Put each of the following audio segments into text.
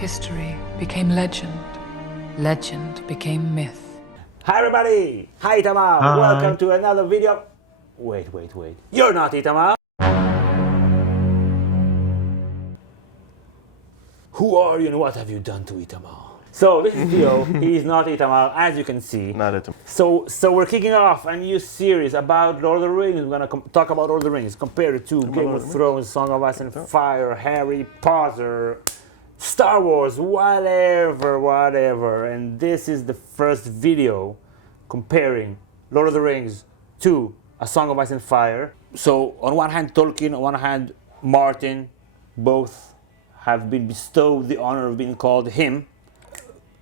History became legend. Legend became myth. Hi everybody! Hi Itamar! Hi. Welcome to another video. Wait. You're not Itamar! Who are you and what have you done to Itamar? So this is Theo. He's not Itamar, as you can see. Not at all. So we're kicking off a new series about Lord of the Rings. We're gonna talk about Lord of the Rings, compare it to Game of Thrones, Song of Ice and Fire, Harry Potter, Star Wars, whatever. And this is the first video comparing Lord of the Rings to A Song of Ice and Fire. So on one hand Tolkien, on one hand Martin, both have been bestowed the honor of being called him.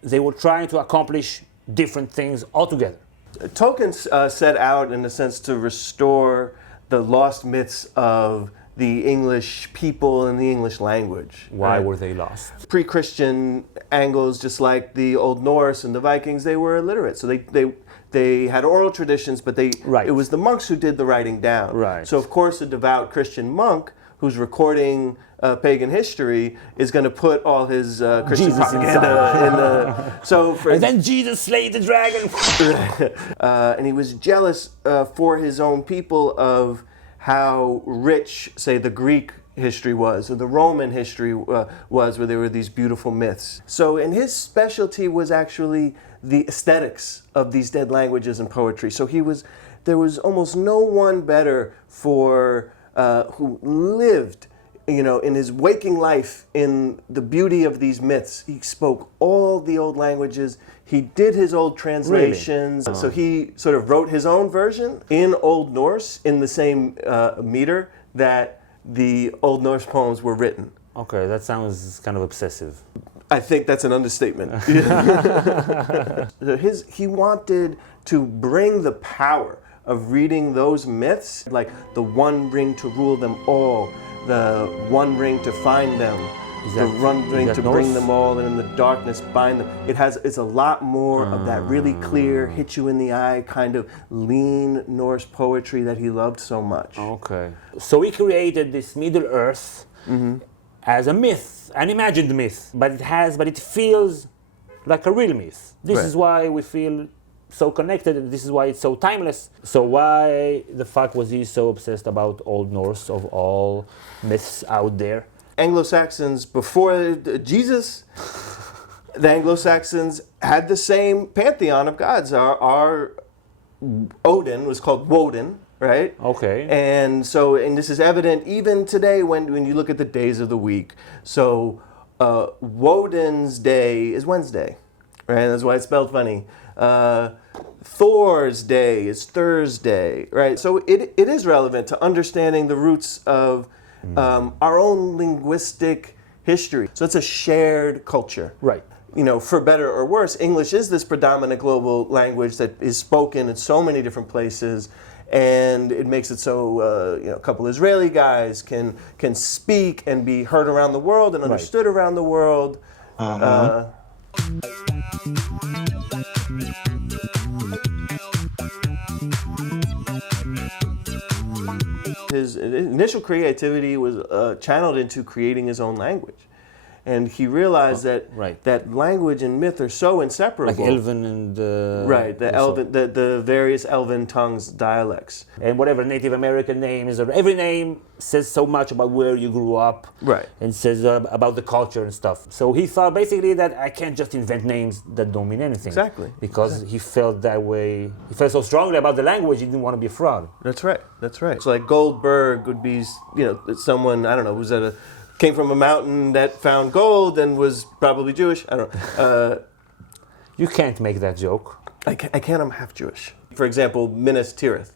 They were trying to accomplish different things altogether. Tolkien set out, in a sense, to restore the lost myths of the English people and the English language. Why were they lost? Pre-Christian Angles, just like the Old Norse and the Vikings, they were illiterate. So they had oral traditions, but it was the monks who did the writing down. Right. So of course a devout Christian monk who's recording pagan history is going to put all his Christian Jesus propaganda in the... And then Jesus slayed the dragon. And he was jealous for his own people of how rich, say, the Greek history was, or the Roman history was, where there were these beautiful myths. So, and his specialty was actually the aesthetics of these dead languages and poetry. So there was almost no one better for who lived, in his waking life in the beauty of these myths. He spoke all the old languages. He did his old translations. Really? So he sort of wrote his own version in Old Norse in the same meter that the Old Norse poems were written. Okay, that sounds kind of obsessive. I think that's an understatement. He wanted to bring the power of reading those myths, like the one ring to rule them all, the one ring to find them, the one ring to bring them all, and in the darkness bind them. It's a lot more of that really clear, hit you in the eye kind of lean Norse poetry that he loved so much. Okay. So he created this Middle Earth as a myth, an imagined myth, but it feels like a real myth. This is why we feel so connected, and this is why it's so timeless. So why the fuck was he so obsessed about Old Norse of all myths out there? Anglo-Saxons, before Jesus, the Anglo-Saxons had the same pantheon of gods. Our Odin was called Woden, right? Okay. And this is evident even today when you look at the days of the week. So Woden's day is Wednesday, right? That's why it's spelled funny. Thor's day is Thursday, right? So it is relevant to understanding the roots of our own linguistic history. So it's a shared culture. Right. For better or worse, English is this predominant global language that is spoken in so many different places, and it makes it so a couple Israeli guys can speak and be heard around the world and understood around the world. His initial creativity was channeled into creating his own language. And he realized that language and myth are so inseparable. Like Elven and... the various Elven tongues, dialects. And whatever Native American name is, or every name says so much about where you grew up. Right. And says about the culture and stuff. So he thought basically that I can't just invent names that don't mean anything. Exactly. Because he felt that way. He felt so strongly about the language, he didn't want to be a fraud. That's right. So like Goldberg would be, someone, I don't know, who's came from a mountain that found gold and was probably Jewish. I don't know. You can't make that joke. I can't. I'm half Jewish. For example, Minas Tirith,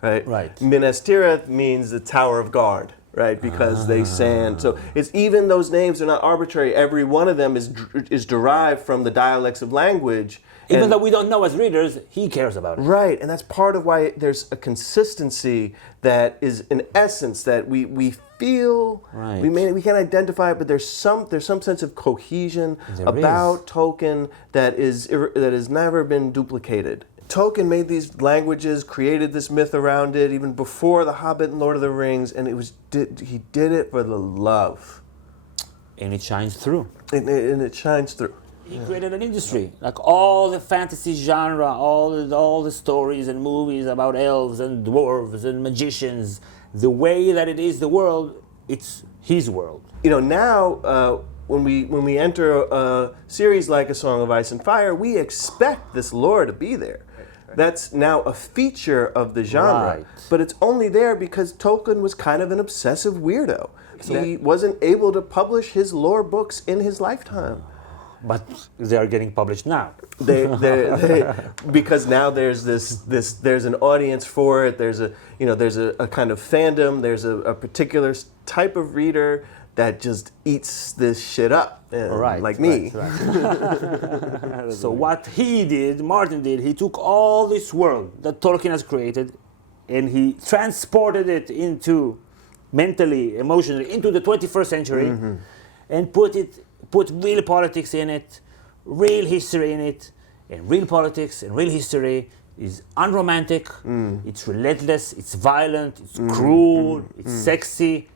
right? Right. Minas Tirith means the Tower of Guard, right? Because they stand. So it's even those names are not arbitrary. Every one of them is derived from the dialects of language. Even though we don't know as readers, he cares about it. Right, and that's part of why there's a consistency that is an essence that we feel. Right. We can't identify it, but there's some sense of cohesion about Tolkien that has never been duplicated. Tolkien made these languages, created this myth around it, even before The Hobbit and Lord of the Rings, and he did it for the love. And it shines through. And it shines through. He created an industry, like all the fantasy genre, all the stories and movies about elves and dwarves and magicians. The way that it is the world, it's his world. You know, now when we enter a series like A Song of Ice and Fire, we expect this lore to be there. That's now a feature of the genre, Right. but it's only there because Tolkien was kind of an obsessive weirdo. He wasn't able to publish his lore books in his lifetime. But they are getting published now. They because now there's there's an audience for it. There's a kind of fandom. There's a particular type of reader that just eats this shit up, like me. Right. So what Martin did, he took all this world that Tolkien has created, and he transported it into mentally, emotionally, into the 21st century, and put real politics in it, real history in it, and real politics and real history is unromantic, it's relentless, it's violent, it's cruel, it's sexy,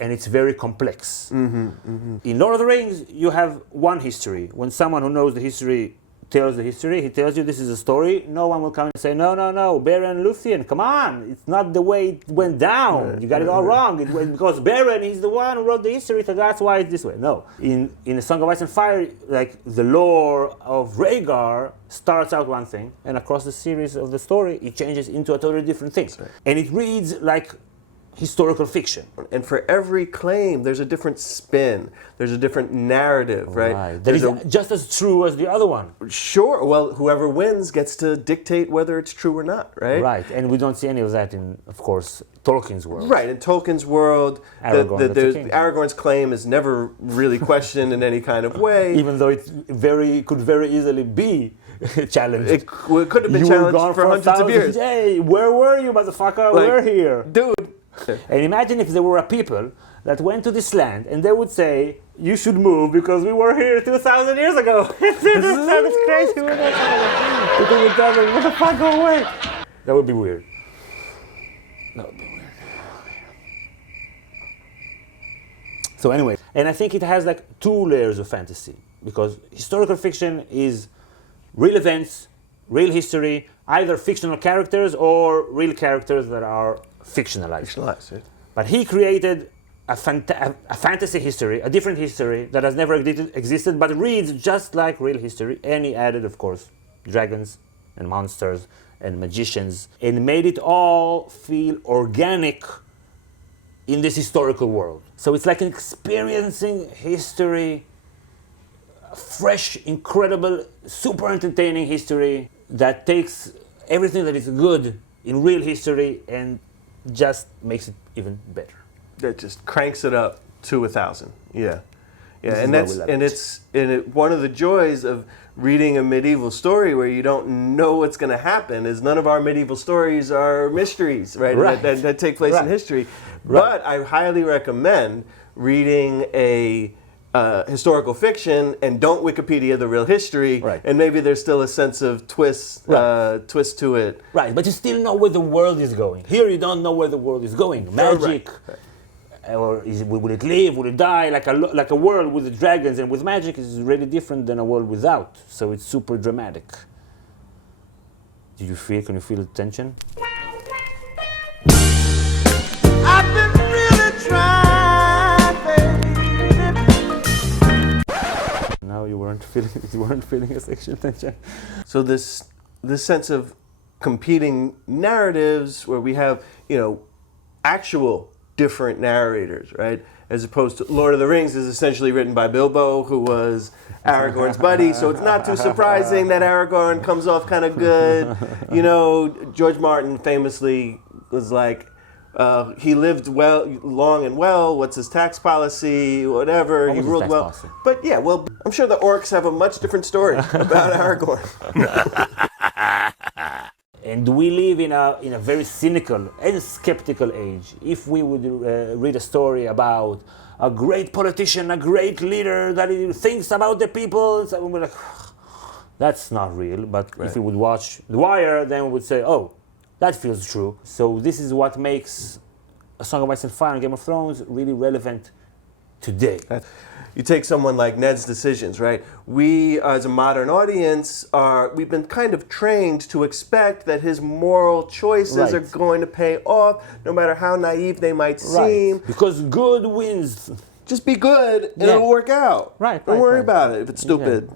and it's very complex. In Lord of the Rings, you have one history. When someone who knows the history tells the history, he tells you this is a story, no one will come and say, no, Beren and Luthien, come on, it's not the way it went down, you got it all wrong, because Beren is the one who wrote the history, so that's why it's this way. No. In A Song of Ice and Fire, like the lore of Rhaegar starts out one thing, and across the series of the story, it changes into a totally different thing. Right. And it reads like historical fiction. And for every claim, there's a different spin. There's a different narrative, right? That is just as true as the other one. Sure. Well, whoever wins gets to dictate whether it's true or not, right? Right. And we don't see any of that in, of course, Tolkien's world. Right. In Tolkien's world, Aragorn's claim is never really questioned in any kind of way. Even though it could very easily be challenged. It could have been challenged for hundreds of years. Hey, where were you, motherfucker? We're here. Dude. And imagine if there were a people that went to this land and they would say, you should move because we were here 2,000 years ago. It's crazy. People would tell them, what the fuck, go away. That would be weird. That would be weird. So anyway, and I think it has like two layers of fantasy, because historical fiction is real events, real history, either fictional characters or real characters that are fictionalized. Right? But he created a fantasy history, a different history that has never existed, but reads just like real history. And he added, of course, dragons and monsters and magicians, and made it all feel organic in this historical world. So it's like experiencing history, fresh, incredible, super entertaining history that takes everything that is good in real history and just makes it even better. That just cranks it up to 1,000. Yeah, and it's one of the joys of reading a medieval story where you don't know what's going to happen is none of our medieval stories are mysteries, right? That take place in history. Right. But I highly recommend reading a historical fiction and don't Wikipedia the real history, and maybe there's still a sense of twist to it. Right, but you still know where the world is going. Here you don't know where the world is going. Magic, or will it live, will it die? Like a world with the dragons and with magic is really different than a world without. So it's super dramatic. Can you feel the tension? I've been really trying, baby. Now you weren't feeling a sexual tension. So this sense of competing narratives where we have, actual different narrators, right? As opposed to Lord of the Rings is essentially written by Bilbo, who was Aragorn's buddy, so it's not too surprising that Aragorn comes off kind of good. George Martin famously was like, he lived long and well. What's his tax policy? Whatever. He ruled well. Policy? But yeah, well, I'm sure the orcs have a much different story about Aragorn. And we live in a very cynical and skeptical age. If we would read a story about a great politician, a great leader that thinks about the people, so we're like, that's not real. But if we would watch The Wire, then we would say, oh, that feels true. So this is what makes A Song of Ice and Fire and Game of Thrones really relevant today. You take someone like Ned's Decisions, right? We, as a modern audience, we've been kind of trained to expect that his moral choices are going to pay off, no matter how naive they might seem. Because good wins. Just be good, and it'll work out. Don't worry about it if it's stupid.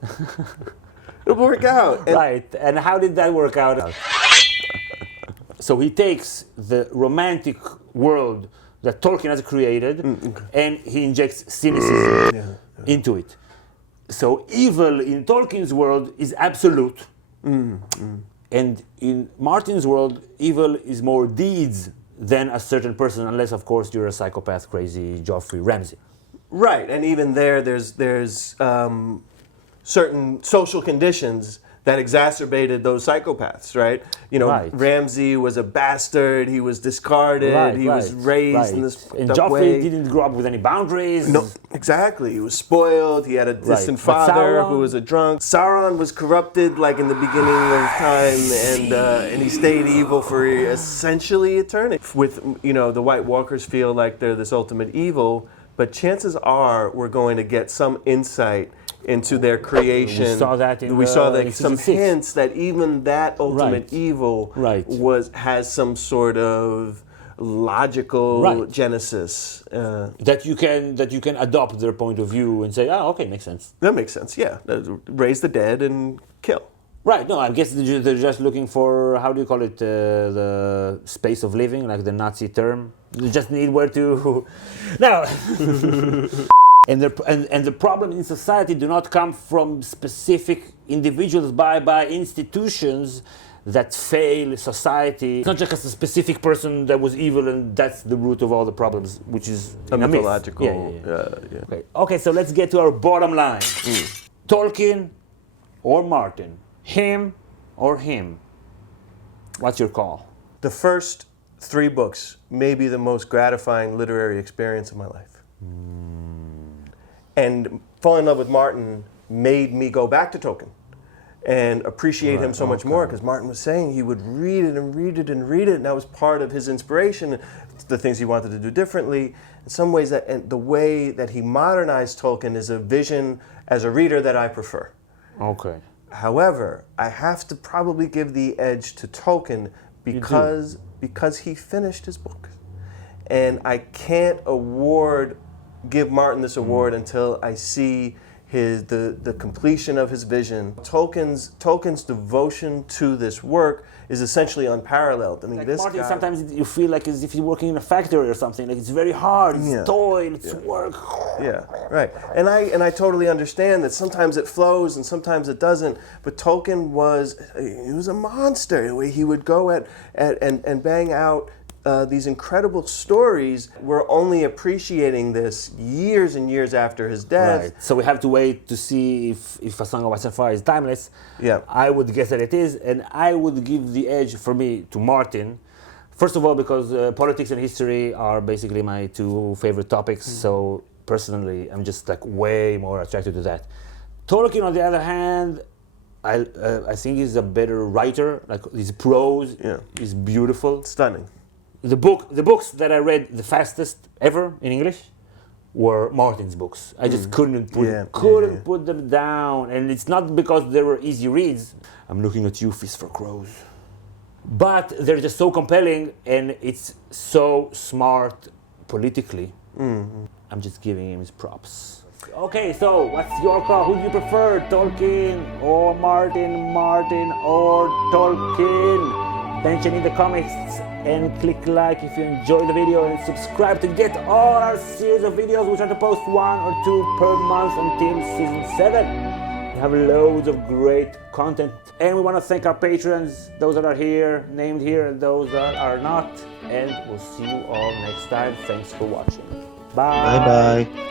It'll work out. And how did that work out? So he takes the romantic world that Tolkien has created, and he injects cynicism into it. So evil in Tolkien's world is absolute, and in Martin's world, evil is more deeds than a certain person, unless, of course, you're a psychopath, crazy Joffrey Ramsay. Right, and even there's certain social conditions that exacerbated those psychopaths, right? You know, Ramsay was a bastard, he was discarded, he was raised in this and Joffrey didn't grow up with any boundaries. No, exactly. He was spoiled, he had a distant father who was a drunk. Sauron was corrupted like in the beginning of time, and he stayed evil for essentially eternity. With, you know, the White Walkers feel like they're this ultimate evil, but chances are we're going to get some insight into their creation. We saw that in some hints that even that ultimate evil has some sort of logical genesis that you can adopt their point of view and say, okay, makes sense. That makes sense. Yeah, raise the dead and kill. Right. No, I guess they're just looking for, how do you call it, the space of living, like the Nazi term. They just need where to. Now. And the problem in society do not come from specific individuals, by institutions that fail society. It's not just a specific person that was evil and that's the root of all the problems, which is a mythological. Okay, so let's get to our bottom line. Tolkien or Martin? Him or him? What's your call? The first 3 books may be the most gratifying literary experience of my life. And falling in love with Martin made me go back to Tolkien and appreciate him so much more, because Martin was saying he would read it and read it and read it, and that was part of his inspiration, the things he wanted to do differently. In some ways, and the way that he modernized Tolkien is a vision as a reader that I prefer. Okay. However, I have to probably give the edge to Tolkien because he finished his book. And I can't give Martin this award until I see the completion of his vision. Tolkien's devotion to this work is essentially unparalleled. I mean, like Martin, sometimes you feel like as if you're working in a factory or something. Like it's very hard, it's toil, it's work. Yeah, right. And I totally understand that sometimes it flows and sometimes it doesn't. But Tolkien was a monster. The way he would go and bang out these incredible stories. We're only appreciating this years and years after his death. Right. So we have to wait to see if A Song of Ice and Fire is timeless. Yeah. I would guess that it is, and I would give the edge for me to Martin. First of all, because politics and history are basically my 2 favorite topics. So personally, I'm just like way more attracted to that. Tolkien, on the other hand, I think he's a better writer. Like his prose is beautiful, stunning. The books that I read the fastest ever in English were Martin's books. I just couldn't put them down, and it's not because they were easy reads. I'm looking at you, Fist for Crows. But they're just so compelling, and it's so smart politically. I'm just giving him his props. Okay, so what's your call? Who do you prefer, Tolkien or Martin or Tolkien? Mention in the comments and click like if you enjoyed the video, and subscribe to get all our series of videos. We try to post 1 or 2 per month until season 7. We have loads of great content, and we want to thank our patrons, those that are here, named here, and those that are not. And we'll see you all next time. Thanks for watching. Bye. Bye bye.